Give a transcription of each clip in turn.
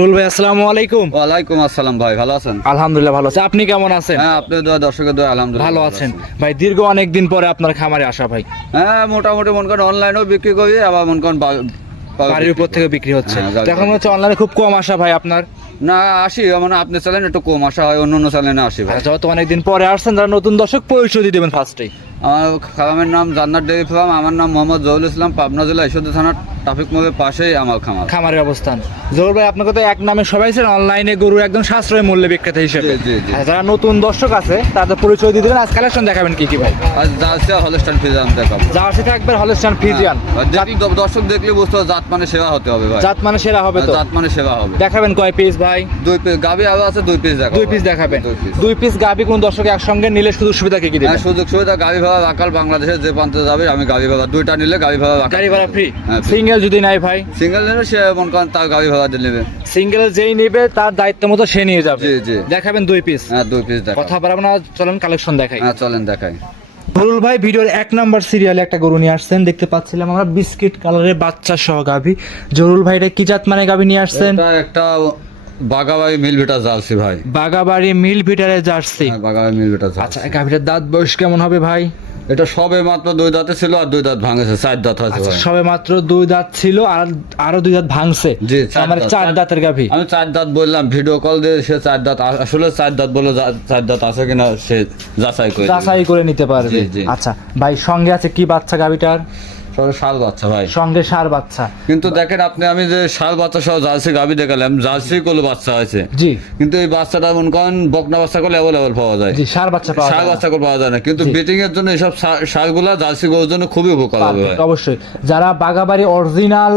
Rule ভাই আসসালামু আলাইকুম। ওয়ালাইকুম আসসালাম ভাই ভালো আছেন? আলহামদুলিল্লাহ ভালো আছি। আপনি কেমন আছেন? হ্যাঁ আপনি দোয়া দর্শকের দোয়া আলহামদুলিল্লাহ ভালো আছেন। ভাই দীর্ঘ অনেক দিন পরে আপনার খামারে আসা ভাই। হ্যাঁ মোটামুটি মন করেন অনলাইনেও বিক্রি করি আবার মন করেন বাড়ির উপর থেকে বিক্রি হচ্ছে। হ্যাঁ, এখন হচ্ছে অনলাইনে খুব কম আসা ভাই আপনার। না আসি মানে আপনি চালেন একটু কম আসা হয় অন্য অন্য চ্যানেলে আসি ভাই। যত অনেকদিন পরে আসছেন যারা নতুন দর্শক পরিচয় দিয়ে দেবেন ফার্স্টেই আমার খালামের নাম জান্নাত ডেরি ফার্ম আমার নাম মোহাম্মদ জহুল ইসলাম পাবনা জেলা ঈশ্বরদী থানার ট্রাফিক মোড়ের পাশেই আমার খামার খামারের অবস্থান। জোর ভাই আপনাকে তো এক নামে সবাই ছিলেন অনলাইনে গরু একদম সাশ্রয় মূল্যে বিক্রেতা হিসেবে। আর যারা নতুন দর্শক আছে তাদের পরিচয় দিয়ে দেবেন। আজ কালেকশন দেখাবেন কি কি ভাই? আর যাচ্ছে হলস্টান ফিজাম দেখাবো। জার্সি হলস্টান ফ্রিজিয়ান হ্যাঁ, দর্শক দেখলে বুঝতে হবে জাত মানে সেবা হতে হবে ভাই। জাত মানে সেরা হবে তো। জাত মানে সেবা হবে। দেখাবেন কয় পিস ভাই? দুই পিস গাবি আরও আছে দুই পিস দেখাবো। দুই পিস দেখাবেন দুই পিস গাবি কোন দর্শক একসঙ্গে নিলে শুধু সুবিধা কি কি হ্যাঁ দেবেন সুযোগ সুবিধা গাড়ি ভাড়া রাখাল বাংলাদেশের যে প্রান্তে যাবে আমি গাড়ি ভাড়া দুইটা নিলে গাড়ি ভাড়া গাড়ি ভাড়া ফ্রি হ্যাঁ। সিঙ্গেল যদি নাই ভাই সিঙ্গেল নিলে সে মন করেন তার গাড়ি ভাড়া দিয়ে নেবে। সিঙ্গেল যেই নেবে তার দায়িত্ব মতো সে নিয়ে যাবে। জি, জি। দেখাবেন দুই পিস হ্যাঁ দুই পিস দেখা কথা বাড়াবো না চলেন কালেকশন দেখাই। হ্যাঁ চলেন দেখাই। হরুল ভাই ভিডিওর এক নাম্বার সিরিয়ালে একটা গরু নিয়ে আসছেন দেখতে পাচ্ছিলাম আমরা বিস্কিট কালারের বাচ্চা সহ গাভি। জরুল ভাই এটা কি জাত মানে গাভি নিয়ে আসছেন? এটা একটা বাগাবাড়ি মিল ভিটা জার্সি ভাই। বাগাবাড়ি মিল ভিটারে জার্সি। হ্যাঁ বাগাবাড়ি মিল ভিটা আচ্ছা গাভিটার দাঁত বয়স কেমন হবে ভাই? এটা সবে মাত্র দুই দাঁতে ছিল আর দুই দাঁত ভাঙেছে চার দাঁত হয়েছে আচ্ছা সবে মাত্র দুই দাঁত ছিল আর আরও দুই দাঁত ভাঙছে। জি, চার আমার চার দাঁতের গাভি। আমি চার দাঁত বললাম ভিডিও কল দিয়ে সে চার দাঁত আসলে চার দাঁত বলে চার দাঁত আছে কিনা সে যাচাই করে যাচাই করে নিতে পারবে। আচ্ছা ভাই সঙ্গে আছে কি বাচ্চা গাভিটার? শাল বাচ্চা ভাই। সঙ্গে সার বাচ্চা। কিন্তু দেখেন আপনি আমি যে শাল বাচ্চা সহ জার্সি গাবি দেখালাম জার্সি করলে বাচ্চা হয়েছে। জি। কিন্তু এই বাচ্চাটা মনে করেন বকনা বাচ্চা করলে অ্যাভেলেবল পাওয়া যায়। জি সার বাচ্চা পাওয়া ষাঁড় যায় না। বাচ্চা করে পাওয়া যায় না। কিন্তু। বেটিং এর জন্য এসব সারগুলা জার্সি গরুর জন্য খুবই উপকার হবে অবশ্যই। যারা বাগাবাড়ি অরিজিনাল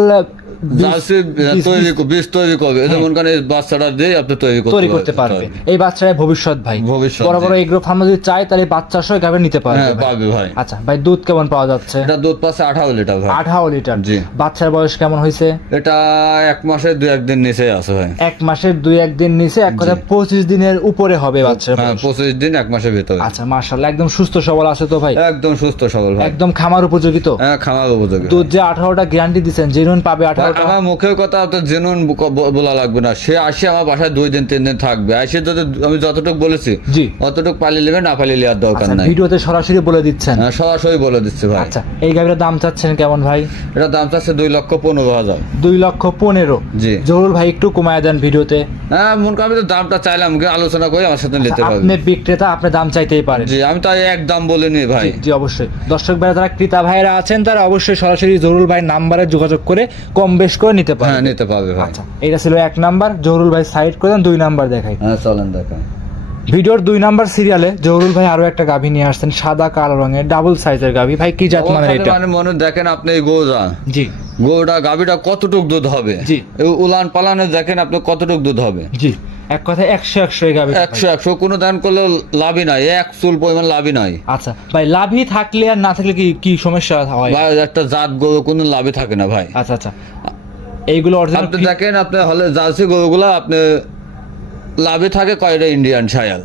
জার্সি তৈরি বীজ তৈরি করবে যেমন করেন বাচ্চাটা দিয়ে আপনি তৈরি করতে তৈরি করতে পারবে। এই বাচ্চারা ভবিষ্যৎ ভাই। ভবিষ্যৎ, বড় বড় এগ্রো ফার্ম যদি চায় তাহলে বাচ্চা সহ গাভী নিতে পারবে ভাই। আচ্ছা ভাই দুধ কেমন পাওয়া যাচ্ছে? এটা দুধ পাচ্ছে আঠারো লিটার ভাই। আঠারো লিটার। জি। বাচ্চার বয়স কেমন হয়েছে? এটা এক মাসে দুই একদিন নিচে আছে ভাই। এক মাসের দুই একদিন নিচে এক কথা পঁচিশ দিনের উপরে হবে বাচ্চার হ্যাঁ পঁচিশ দিন এক মাসের ভিতরে। আচ্ছা মার্শাল্লাহ একদম সুস্থ সবল আছে তো ভাই? একদম সুস্থ সবল ভাই। একদম খামার উপযোগী তো? হ্যাঁ খামার উপযোগী। দুধ যে আঠারোটা গ্যারান্টি দিচ্ছেন জেনুইন পাবে আঠারোটা আমার মুখের কথা তো জেনুন বলা লাগবে না। সে আসে আমার বাসায় দুই দিন তিন দিন থাকবে। আসে যদি আমি যতটুকু বলেছি জি। অতটুকু পালিয়ে নেবে না পালিয়ে নেওয়ার দরকার আচ্ছা নাই। ভিডিওতে সরাসরি বলে দিচ্ছেন। হ্যাঁ, সরাসরি বলে দিচ্ছে ভাই। আচ্ছা এই গাভীর দাম চাচ্ছেন কেমন ভাই? এটা দাম চাচ্ছে দুই লক্ষ পনেরো হাজার। দুই লক্ষ পনেরো। জি। জহুরুল ভাই একটু কমায় দেন ভিডিওতে। হ্যাঁ মন আমি তো দামটা চাইলাম আলোচনা করে আমার সাথে নিতে পারবে আপনি বিক্রেতা আপনি দাম চাইতেই পারেন। জি আমি তাই এক দাম বলিনি ভাই। জি, অবশ্যই। দর্শক ভাইরা যারা ক্রেতা ভাইরা আছেন তারা অবশ্যই সরাসরি জহুরুল ভাই নাম্বারে যোগাযোগ করে কম বেশ করে নিতে পারবে। হ্যাঁ নিতে পারবে ভাই। আচ্ছা এটা ছিল এক নাম্বার। জহুরুল ভাই সাইড করে দেন দুই নাম্বার দেখাই। হ্যাঁ চলেন দেখাই। ভিডিওর দুই নাম্বার সিরিয়ালে জহুরুল ভাই আরও একটা গাভী নিয়ে আসছেন সাদা কালো রঙের ডাবল সাইজের গাভী। ভাই কি জাত মানে এটা? মানে মনে দেখেন আপনি এই গোজা জি। গোড়া গাভীটা কতটুক দুধ হবে? জি। উলান পালানে দেখেন আপনি কতটুক দুধ হবে? জি। এক কথা একশো একশো গাভী একশো একশো কোনো দান করলে লাভই নাই এক চুল পরিমাণ লাভই নাই। আচ্ছা ভাই লাভই থাকলে আর না থাকলে কি কি সমস্যা হয়? বা একটা জাত গরু কোনো লাভই থাকে না ভাই। আচ্ছা আচ্ছা। এইগুলো অর্জন আপনি দেখেন আপনি হলে জার্সি গরুগুলা আপনি লাভে থাকে কয়টা ইন্ডিয়ান ছায়াল।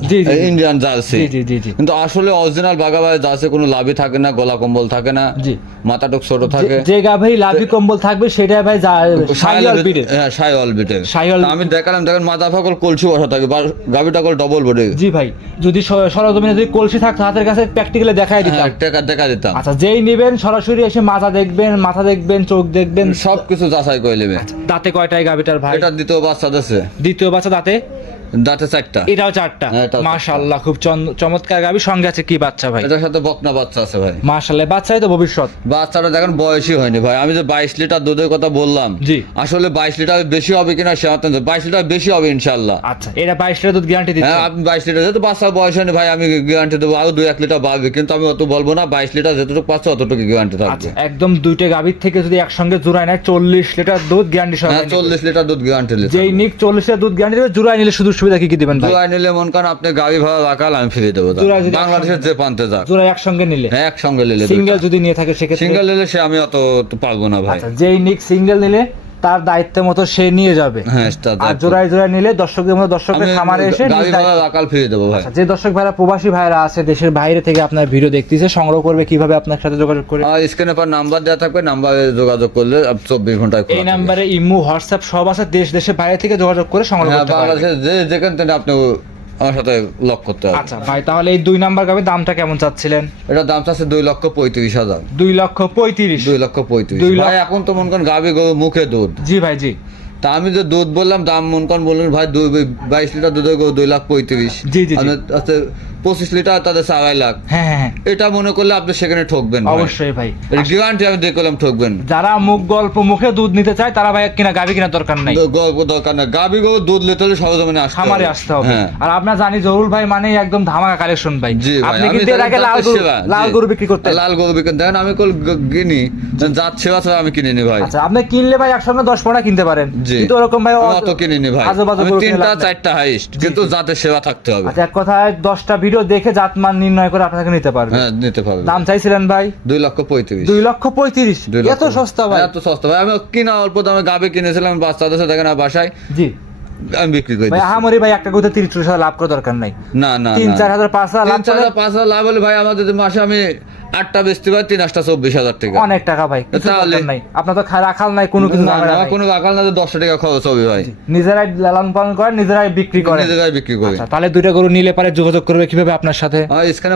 Indian jersey. কিন্তু আসলে অরিজিনাল বাগাবাড়ি জার্সি কোনো লাভই থাকে না গলা কম্বল থাকে না জি। মাথাটুক ছোট থাকে। যে- যে গাভী লাভি কম্বল থাকবে সেটা ভাই হ্যাঁ সাইওয়াল বিটে শাহিওয়াল- আমি দেখালাম দেখেন মাথা ফাকল কলসি বসা থাকে বা গাভিটা কল ডবল বডি জি ভাই যদি সরজমিনে যদি কলসি থাকতো হাতের কাছে প্র্যাকটিক্যালি দেখাই দিতাম। হ্যাঁ দেখা দিতাম। আচ্ছা যেই নেবেন সরাসরি এসে মাথা দেখবেন মাথা দেখবেন চোখ দেখবেন। সবকিছু যাচাই করে নেবে। দাঁতে কয়টাই গাভিটার ভাই? এটা দ্বিতীয় বাচ্চা দিচ্ছে দ্বিতীয় বাচ্চা দাঁতে? দাঁতে চারটা। এটাও চারটা। হ্যাঁ, এটাও চারটা। মাশাআল্লাহ খুব চমৎকার। গাভি সঙ্গে আছে কি বাচ্চা ভাই? এটার সাথে বকনা বাচ্চা আছে ভাই। মাশাআল্লাহ বাচ্চাই তো ভবিষ্যৎ। বাচ্চাটা দেখেন বয়সই হয়নি ভাই। আমি যে বাইশ লিটার দুধের কথা বললাম জি। আসলে বাইশ লিটার বেশি হবে কিনা সে বাইশ লিটার বেশি হবে ইনশাল্লাহ আচ্ছা এটা বাইশ লিটার দুধ গ্যারান্টি দিচ্ছে হ্যাঁ আপনি বাইশ লিটার যেহেতু বাচ্চার বয়স হয়নি ভাই আমি গ্যারান্টি দেবো আরও দুই এক লিটার বাড়বে। কিন্তু আমি অত বলব না বাইশ লিটার যতটুকু পাচ্ছে অতটুকু গ্যারান্টি থাকবে। আচ্ছা একদম দুইটা গাভীর থেকে যদি একসঙ্গে জোড়ায় নেয় চল্লিশ লিটার দুধ গ্যারান্টি হ্যাঁ সহকারে নিবে। চল্লিশ লিটার দুধ গ্যারান্টি যেই নিক চল্লিশ লিটার দুধ গ্যারান্টি দেবে জোড়ায় নিলে শুধু সুবিধা কি কি দিবেন ভাই? জোড়ায় নিলে মন করেন আপনি গাড়ি ভাড়া রাখাল আমি ফিরে দেবো। বাংলাদেশের যে প্রান্তে যাক। জোড়ায় একসঙ্গে নিলে? হ্যাঁ একসঙ্গে নিলে সিঙ্গেল যদি নিয়ে থাকে সেক্ষেত্রে সিঙ্গেল নিলে সে আমি অত পারব না ভাই। আচ্ছা যেই নিক সিঙ্গেল নিলে তার দায়িত্ব মতো সে নিয়ে যাবে। হ্যাঁ আর। জোড়ায় জোড়ায় নিলে দর্শকদের মতো দর্শকের খামারে এসে আচ্ছা, যে দর্শক ভাইরা প্রবাসী ভাইরা আছে দেশের বাইরে থেকে আপনার ভিডিও দেখতেছে সংগ্রহ করবে কীভাবে আপনার সাথে যোগাযোগ করে? স্ক্রিনে পর নাম্বার দেওয়া থাকবে নাম্বারে যোগাযোগ করলে চব্বিশ ঘন্টায় খোলা এই নাম্বারে ইমো হোয়াটসঅ্যাপ সব আছে দেশ দেশের বাইরে থেকে যোগাযোগ করে সংগ্রহ হ্যাঁ করতে পারবে। বাংলাদেশে যে যেখান থেকে আপনি আমার সাথে লক করতে হবে। আচ্ছা ভাই তাহলে এই দুই নাম্বার গাবে দামটা কেমন চাচ্ছিলেন? এটা দাম চাচ্ছে দুই লক্ষ পঁয়ত্রিশ হাজার। দুই লক্ষ পঁয়ত্রিশ। দুই লক্ষ পঁয়ত্রিশ। দুই লক্ষ- ভাই এখন তো মনে করেন গাবে গরু মুখে দুধ। জি ভাই জি। তা আমি যে দুধ বললাম দাম মন কন বললেন ভাই দুই বাইশ লিটার দুধের গরু দুই লাখ পঁয়ত্রিশ। জি, জি, জি। পঁচিশ লিটার তাদের আড়াই লাখ। হ্যাঁ হ্যাঁ হ্যাঁ। এটা মনে করলে আপনি সেখানে ঠকবেন অবশ্যই ভাই। গ্যারান্টি আমি দিয়ে করলাম ঠকবেন। যারা মুখ গল্প মুখে দুধ নিতে চায় তারা ভাই কিনা গাবি কিনা দরকার নাই। গল্প দরকার না গাবি গরু দুধ নিতে হলে সরজমিনে আসতে খামারে আসতে হবে। হ্যাঁ। আর আপনার জানি জরুল ভাই মানে একদম ধামাকা কালেকশন ভাই। আপনি কিন্তু এর আগে লাল গরু সেবা, লাল গরু বিক্রি করতে। লাল গরু বিক্রি দেখেন আমি কল গ- কিনি জাত সেবা ছাড়া আমি কিনিনি ভাই। আচ্ছা আপনি কিনলে ভাই একসঙ্গে দশ পনেরো কিনতে পারেন। কিন্তু ওরকম ভাই আমি কিনে কিনিনি ভাই। তিনটা চারটা হাইস্ট কিন্তু জাতের সেবা থাকতে হবে। আচ্ছা এক কথায় দশটা ভিডিও দেখে জাতমান নির্ণয় করে আপনাকে নিতে পারবে। হ্যাঁ নিতে পারবে। দাম চাইছিলেন ভাই? দুই লক্ষ পঁয়ত্রিশ। দুই লক্ষ পঁয়ত্রিশ। এত সস্তা ভাই। এত সস্তা ভাই। আমি কিনা অল্প দামে গাবে কিনেছিলাম বাচ্চাদের সাথে আমার বাসায়। জি। আমি বিক্রি করে ভাই আমার ভাই একটা কথা তিরিশ চল্লিশ হাজার লাভ করার দরকার নাই। না না তিন না। চার হাজার পাঁচ হাজার লাভ পাঁচ হাজার লাভ হলে ভাই আমাদের মাসে আমি আটটা বেচতে পারে তিন আটটা চব্বিশ হাজার টাকা। অনেক টাকা ভাই তাহলে? নাই। আপনার তো রাখাল নাই কোনো কিছু না। কোনো রাখাল না দশটা টাকা খরচ হবে ভাই। নিজেরাই লালন পালন করেন নিজেরাই বিক্রি করে নিজেরাই বিক্রি করি। আচ্ছা, তাহলে দুইটা গরু নিলে পারে যোগাযোগ করবে কীভাবে আপনার সাথে?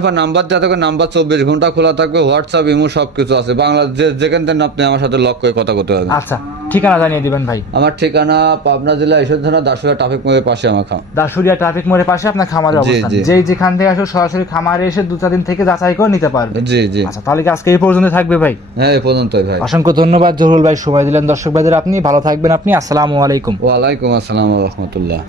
পর নাম্বার দেওয়া থাকবে নাম্বার চব্বিশ ঘণ্টা খোলা থাকবে হোয়াটসঅ্যাপ ইমো সব কিছু আছে। বাংলাদেশ যেখান থেকে আপনি আমার সাথে লক করে কথা বলতে পারবেন। আচ্ছা। ঠিকানা জানিয়ে দিবেন ভাই। আমার ঠিকানা পাবনা জেলা ঈশ্বর থানা দাসুরিয়া ট্রাফিক মোড়ের পাশে আমার খাম। দাসুরিয়া ট্রাফিক মোড়ের পাশে আপনার খামারের অবস্থান। যেই যেখান থেকে আসো সরাসরি খামারে এসে দু চার দিন থেকে যাচাই করে নিতে পারবে। জি জি। আচ্ছা তাহলে কি আজকে এই পর্যন্ত থাকবে ভাই? হ্যাঁ এই পর্যন্তই ভাই। অসংখ্য ধন্যবাদ জহুরুল ভাই সময় দিলেন দর্শক ভাইদের আপনি। ভালো থাকবেন আপনি আসসালামু আলাইকুম। ওয়া আলাইকুম আসসালাম রহমতুল্লাহ।